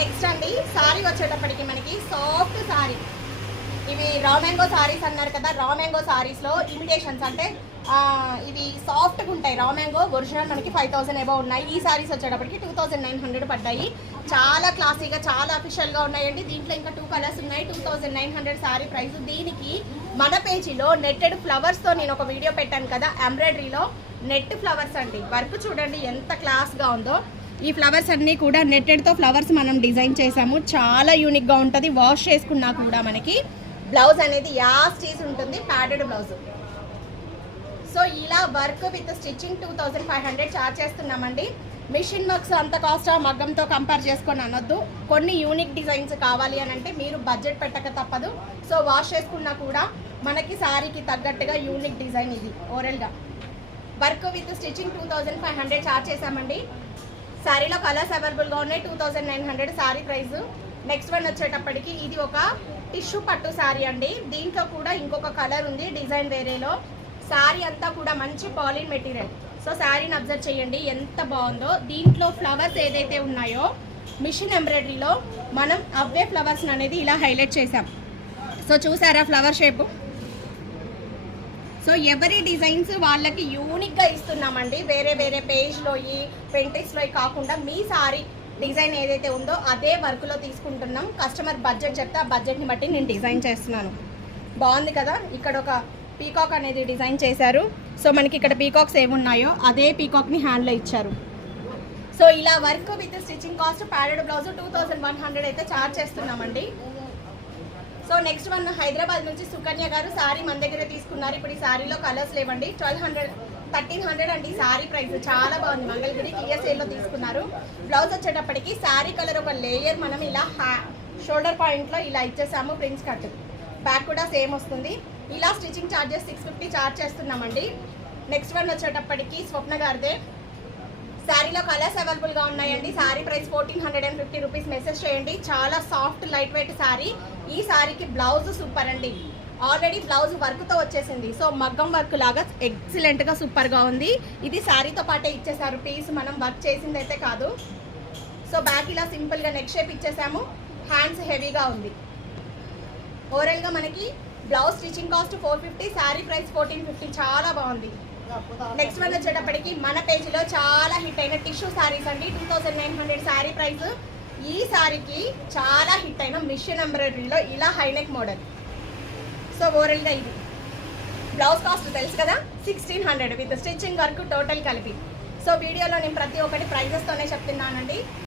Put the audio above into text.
Next అండి sorry వచ్చేటప్పటికి మనకి సాఫ్ట్ సారీ. ఇవి రా మ్యాంగో సారీస్ అన్నారు కదా, రా మ్యాంగో సారీస్లో ఇమిటేషన్స్ అంటే ఇవి సాఫ్ట్గా ఉంటాయి. రా మ్యాంగో ఒరిజినల్ మనకి 5000 ఎబో ఉన్నాయి. ఈ సారీస్ వచ్చేటప్పటికి 2900 పడ్డాయి. చాలా క్లాసీగా చాలా అఫీషియల్గా ఉన్నాయండి. దీంట్లో ఇంకా 2 కలర్స్ ఉన్నాయి. 2900 సారీ ప్రైస్. దీనికి మన పేజీలో నెట్టెడ్ ఫ్లవర్స్తో నేను ఒక వీడియో పెట్టాను కదా, ఎంబ్రాయిడరీలో నెట్ ఫ్లవర్స్ అండి. వర్క్ చూడండి ఎంత క్లాస్గా ఉందో. ఈ ఫ్లవర్స్ అన్నీ కూడా నెట్టెడ్తో ఫ్లవర్స్ మనం డిజైన్ చేసాము. చాలా యూనిక్గా ఉంటుంది. వాష్ చేసుకున్నా కూడా మనకి బ్లౌజ్ అనేది యాస్టీస్ ఉంటుంది, ప్యాడెడ్ బ్లౌజ్. సో ఇలా వర్క్ విత్ స్టిచ్చింగ్ 2500 చార్జ్ చేస్తున్నామండి. మిషన్ వర్క్స్ అంత కాస్ట్ మగ్గంతో కంపేర్ చేసుకొని అనొద్దు. కొన్ని యూనిక్ డిజైన్స్ కావాలి అని అంటే మీరు బడ్జెట్ పెట్టక తప్పదు. సో వాష్ చేసుకున్నా కూడా మనకి శారీకి తగ్గట్టుగా యూనిక్ డిజైన్ ఇది. ఓవరాల్గా వర్క్ విత్ స్టిచ్చింగ్ 2500 చార్జ్ చేసామండి. శారీలో కలర్స్ అవైలబుల్గా ఉన్నాయి. 2900 శారీ ప్రైస్. నెక్స్ట్ వన్ వచ్చేటప్పటికి ఇది ఒక టిష్యూ పట్టు శారీ అండి. దీంట్లో కూడా ఇంకొక కలర్ ఉంది డిజైన్ వేరేలో. శారీ అంతా కూడా మంచి పాలిన్ మెటీరియల్. సో శారీని అబ్జర్వ్ చేయండి ఎంత బాగుందో. దీంట్లో ఫ్లవర్స్ ఏదైతే ఉన్నాయో మిషన్ ఎంబ్రాయిడరీలో మనం అవే ఫ్లవర్స్ అనేది ఇలా హైలైట్ చేసాం. సో చూసారా ఫ్లవర్ షేపు. సో ఎవరి డిజైన్స్ వాళ్ళకి యూనిక్గా ఇస్తున్నామండి. వేరే వేరే పేజ్లో ఈ పెయింటింగ్స్లో కాకుండా మీ సారీ డిజైన్ ఏదైతే ఉందో అదే వర్క్లో తీసుకుంటున్నాం. కస్టమర్ బడ్జెట్ చెప్తే ఆ బడ్జెట్ని బట్టి నేను డిజైన్ చేస్తున్నాను. బాగుంది కదా. ఇక్కడ ఒక పీకాక్ అనేది డిజైన్ చేశారు. సో మనకి ఇక్కడ పీకాక్స్ ఏమున్నాయో అదే పీకాక్ని హ్యాండ్లో ఇచ్చారు. సో ఇలా work with stitching cost padded blouse 2100 అయితే చార్జ్ చేస్తున్నామండి. సో నెక్స్ట్ వన్ హైదరాబాద్ నుంచి సుకన్య గారు శారీ మన దగ్గర తీసుకున్నారు. ఇప్పుడు ఈ శారీలో కలర్స్ లేవండి. 1300 అండి శారీ ప్రైస్. చాలా బాగుంది. మంగళగిరి క్లియర్ సేల్లో తీసుకున్నారు. బ్లౌజ్ వచ్చేటప్పటికి శారీ కలర్ ఒక లేయర్ మనం ఇలా షోల్డర్ పాయింట్లో ఇలా ఇచ్చేసాము. Prince cut. బ్యాక్ కూడా సేమ్ వస్తుంది. ఇలా స్టిచ్చింగ్ ఛార్జెస్ 650 చార్జ్ చేస్తున్నామండి. నెక్స్ట్ వన్ వచ్చేటప్పటికి స్వప్న గారిదే. శారీలో కలర్స్ అవైలబుల్గా ఉన్నాయండి. Sari price 1450 rupees. మెసేజ్ చేయండి. చాలా సాఫ్ట్ లైట్ వెయిట్ శారీ. ఈ శారీకి బ్లౌజ్ సూపర్ అండి. ఆల్రెడీ బ్లౌజ్ వర్క్తో వచ్చేసింది. సో మగ్గం వర్క్ లాగా ఎక్సలెంట్గా సూపర్గా ఉంది. ఇది శారీతో పాటే ఇచ్చేసారు పీస్. మనం వర్క్ చేసింది అయితే కాదు. సో బ్యాక్ ఇలా సింపుల్గా నెక్ షేప్ ఇచ్చేసాము. హ్యాండ్స్ హెవీగా ఉంది. ఓవరాల్గా మనకి blouse stitching cost 450, sari price 1450. చాలా బాగుంది. నెక్స్ట్ వన్ వచ్చేటప్పటికి మన పేజీలో చాలా హిట్ అయిన టిష్యూ శారీస్ అండి. 2900 శారీ ప్రైస్. ఈ శారీకి చాలా హిట్ అయిన మిషన్ ఎంబ్రాయిడరీలో ఇలా హైనెక్ మోడల్. సో ఓవరాల్గా ఇది బ్లౌజ్ కాస్ట్ తెలుసు కదా 1600 విత్ స్టిచ్చింగ్ వర్క్ టోటల్ కలిపి. సో వీడియోలో నేను ప్రతి ఒక్కటి ప్రైజెస్తోనే చెప్తున్నానండి.